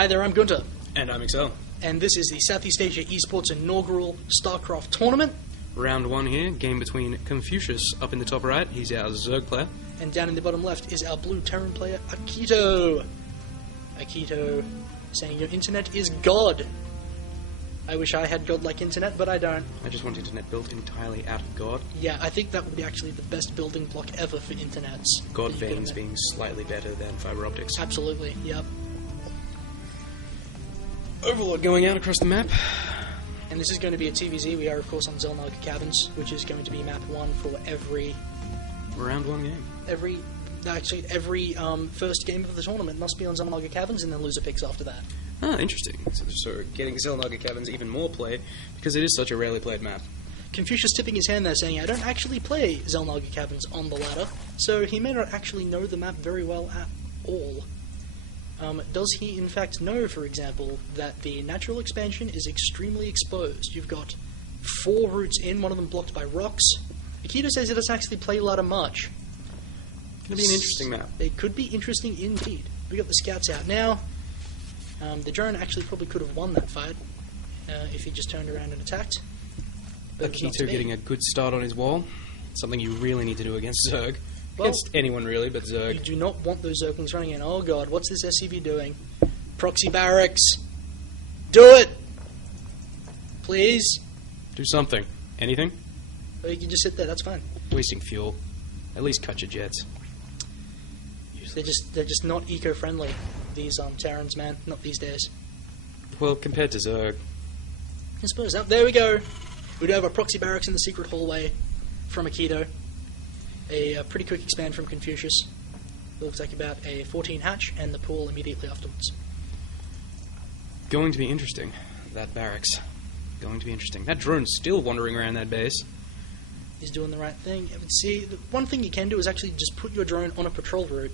Hi there, I'm Gunter. And I'm Excel. And this is the Southeast Asia Esports inaugural StarCraft tournament. Round one here, game between Confuscious up in the top right. He's our Zerg player. And down in the bottom left is our blue Terran player, Akito. Akito saying your internet is God. I wish I had God-like internet, but I don't. I just want internet built entirely out of God. Yeah, I think that would be actually the best building block ever for internets. God veins being slightly better than fiber optics. Absolutely, yep. Overlord going out across the map. And this is going to be a TVZ. We are, of course, on Zelnaga Caverns, which is going to be map 1 for every... Round one game. Every first game of the tournament must be on Zelnaga Caverns, and then loser picks after that. Ah, interesting. So getting Zelnaga Caverns even more play, because it is such a rarely played map. Confucius tipping his hand there, saying, I don't actually play Zelnaga Caverns on the ladder, so he may not actually know the map very well at all. Does he, in fact, know, for example, that the natural expansion is extremely exposed? You've got 4 routes in, one of them blocked by rocks. Akito says he doesn't actually play ladder much. Could be an interesting map. It could be interesting indeed. We got the scouts out now. The drone actually probably could have won that fight if he just turned around and attacked. But Akito getting a good start on his wall. Something you really need to do against Zerg. Well, against anyone really, but Zerg. You do not want those Zerglings running in. Oh god, what's this SCV doing? Proxy barracks. Do it! Please? Do something. Anything? Or you can just sit there, that's fine. Wasting fuel. At least cut your jets. They're just not eco-friendly, these Terrans, man. Not these days. Well, compared to Zerg. I suppose. There we go. We do have a proxy barracks in the secret hallway from Akito. A pretty quick expand from Confuscious. It looks like about a 14 hatch, and the pool immediately afterwards. Going to be interesting, that barracks. Going to be interesting. That drone's still wandering around that base. He's doing the right thing. See, the one thing you can do is actually just put your drone on a patrol route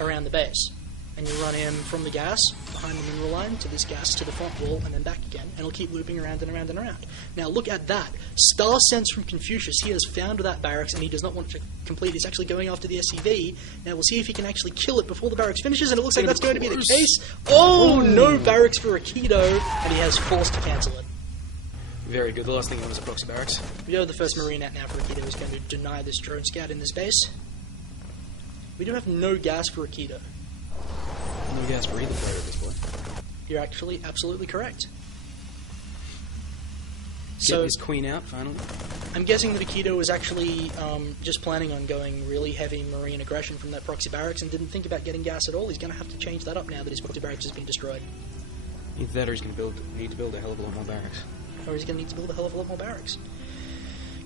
around the base. And you run in from the gas, behind the mineral line, to this gas, to the front wall, and then back again. And it'll keep looping around and around and around. Now look at that. Star sense from Confuscious. He has found that barracks, and he does not want to complete. He's actually going after the SCV. Now we'll see if he can actually kill it before the barracks finishes, and it looks like that's going to be the case. Oh, no barracks for Akito, and he has forced to cancel it. Very good. The last thing was a proxy barracks. We know the first Marine out now for Akito is going to deny this drone scout in this base. We do have no gas for Akito. No gas for either player at this point. You're actually absolutely correct. Get his queen out, finally. I'm guessing that Akito was actually just planning on going really heavy marine aggression from that proxy barracks and didn't think about getting gas at all. He's going to have to change that up now that his proxy barracks has been destroyed. Either that or he's going to need to build a hell of a lot more barracks. Or he's going to need to build a hell of a lot more barracks.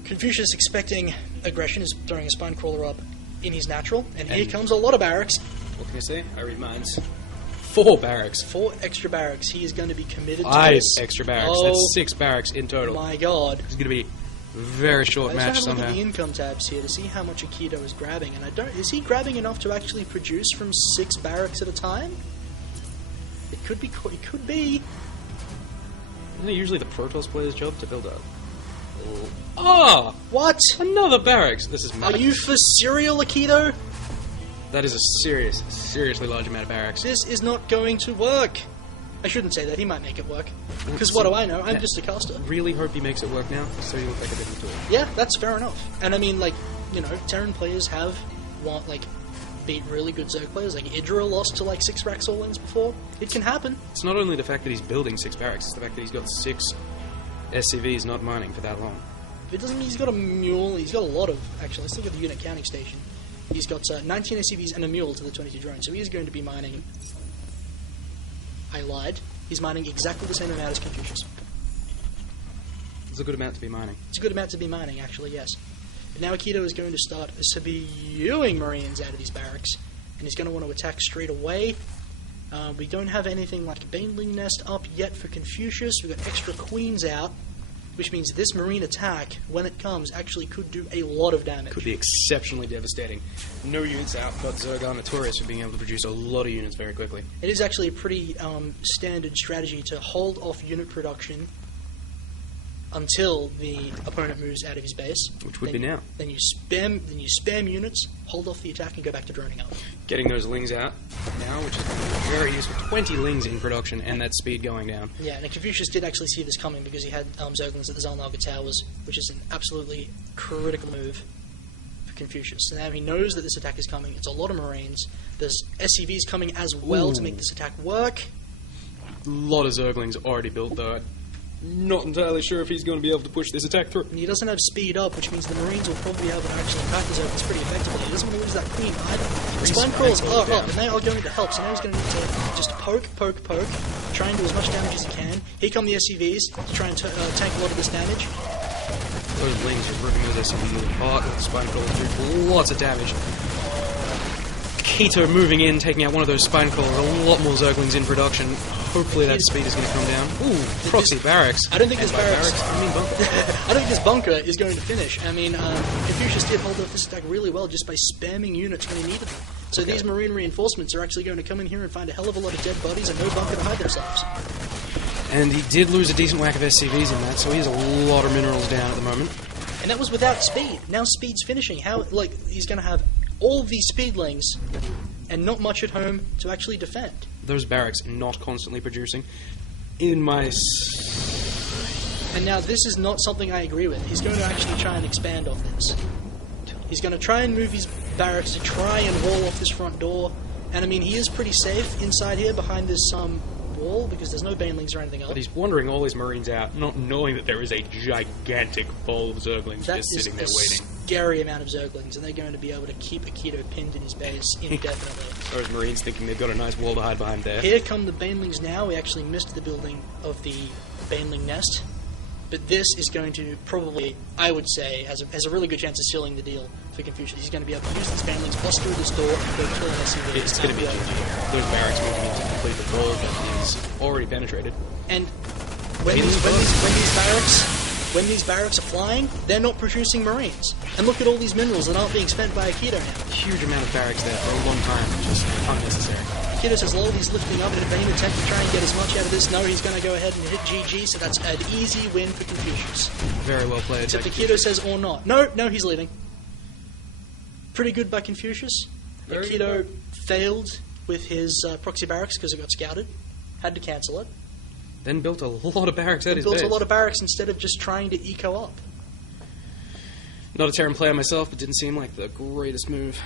Confucius, expecting aggression, is throwing a spine crawler up in his natural, and here comes a lot of barracks. What can I say? I read minds. 4 barracks. 4 extra barracks. He is going to be committed to 5 this. extra barracks. Oh, that's 6 barracks in total. My god. It's going to be a very short match I just somehow. look at the income tabs here to see how much Akito is grabbing, and I don't... Is he grabbing enough to actually produce from 6 barracks at a time? It could be... It could be. Isn't it usually the Protoss player's job to build a... Oh! What? Another barracks! This is mad. Are you for serial, Akito? That is a seriously large amount of barracks. This is not going to work. I shouldn't say that. He might make it work. Because what do I know? I'm just a caster. Really hope he makes it work now, so you look like a different tool. Yeah, that's fair enough. And I mean, like, you know, Terran players have beat really good Zerg players. Like, Idra lost to, 6 racks all wins before. It can happen. It's not only the fact that he's building 6 barracks, it's the fact that he's got 6 SCVs not mining for that long. It doesn't mean he's got a mule. He's got a lot of... Actually, let's look at the unit counting station. He's got 19 SCVs and a mule to the 22 drones, so he is going to be mining... I lied. He's mining exactly the same amount as Confuscious. It's a good amount to be mining. It's a good amount to be mining, actually, yes. But now Akito is going to start spewing Marines out of these barracks, and he's going to want to attack straight away. We don't have anything like Baneling Nest up yet for Confuscious. We've got extra queens out, which means this marine attack, when it comes, actually could do a lot of damage. Could be exceptionally devastating. No units out, but Zerg are notorious for being able to produce a lot of units very quickly. It is actually a pretty standard strategy to hold off unit production until the opponent moves out of his base. Which would be now. Then you spam units, hold off the attack, and go back to droning up. Getting those lings out now, which is very useful. 20 lings in production, and that speed going down. Yeah, and Confuscious did actually see this coming because he had Zerglings at the Zalnaga Towers, which is an absolutely critical move for Confuscious. So now he knows that this attack is coming. It's a lot of Marines. There's SCVs coming as well to make this attack work. A lot of Zerglings already built, though. Not entirely sure if he's going to be able to push this attack through. And he doesn't have speed up, which means the Marines will probably be able to actually attack the Zerglings pretty effectively. He doesn't want to lose that queen either. The spine crawls are up, and they are going to help, so now he's going to need to just poke, try and do as much damage as he can. Here come the SCVs to try and tank a lot of this damage. Those lings are ripping those SCVs apart with the spine crawlers do lots of damage. Akito moving in, taking out one of those spine crawlers, a lot more Zerglings in production. Hopefully that speed is going to come down. Ooh, proxy barracks. I don't think this barracks... I mean bunker. I don't think this bunker is going to finish. I mean, Confuscious did hold off this attack really well just by spamming units when he needed them. So these Marine reinforcements are actually going to come in here and find a hell of a lot of dead bodies and no bunker to hide themselves. And he did lose a decent whack of SCVs in that, so he has a lot of minerals down at the moment. And that was without speed. Now speed's finishing. He's going to have all of these speedlings and not much at home to actually defend. Those barracks not constantly producing. And now this is not something I agree with. He's going to actually try and expand off this. He's going to try and move his barracks to try and wall off this front door. And I mean, he is pretty safe inside here behind this wall because there's no banelings or anything else. But he's wandering all his Marines out, not knowing that there is a gigantic ball of Zerglings just sitting there waiting. Scary amount of Zerglings, and they're going to be able to keep Akito pinned in his base indefinitely. Those Marines thinking they've got a nice wall to hide behind there. Here come the banelings now. We actually missed the building of the baneling nest, but this is going to probably, I would say, has a really good chance of sealing the deal for Confuscious. He's going to be able to use these banelings, bust through this door, and go kill an SCV. It's going to be GG. Those barracks moving in to complete the wall that is already penetrated. And when these barracks are flying, they're not producing Marines. And look at all these minerals that aren't being spent by Akito now. Huge amount of barracks there for a long time, just unnecessary. Akito says, lol, he's lifting up in a vain attempt to try and get as much out of this. No, he's going to go ahead and hit GG, so that's an easy win for Confuscious. Very well played. Except Akito says, or not. No, he's leaving. Pretty good by Confuscious. Akito failed with his proxy barracks because it got scouted. Had to cancel it. Then built a lot of barracks at his base. Built a lot of barracks instead of just trying to eco up. Not a Terran player myself, but didn't seem like the greatest move.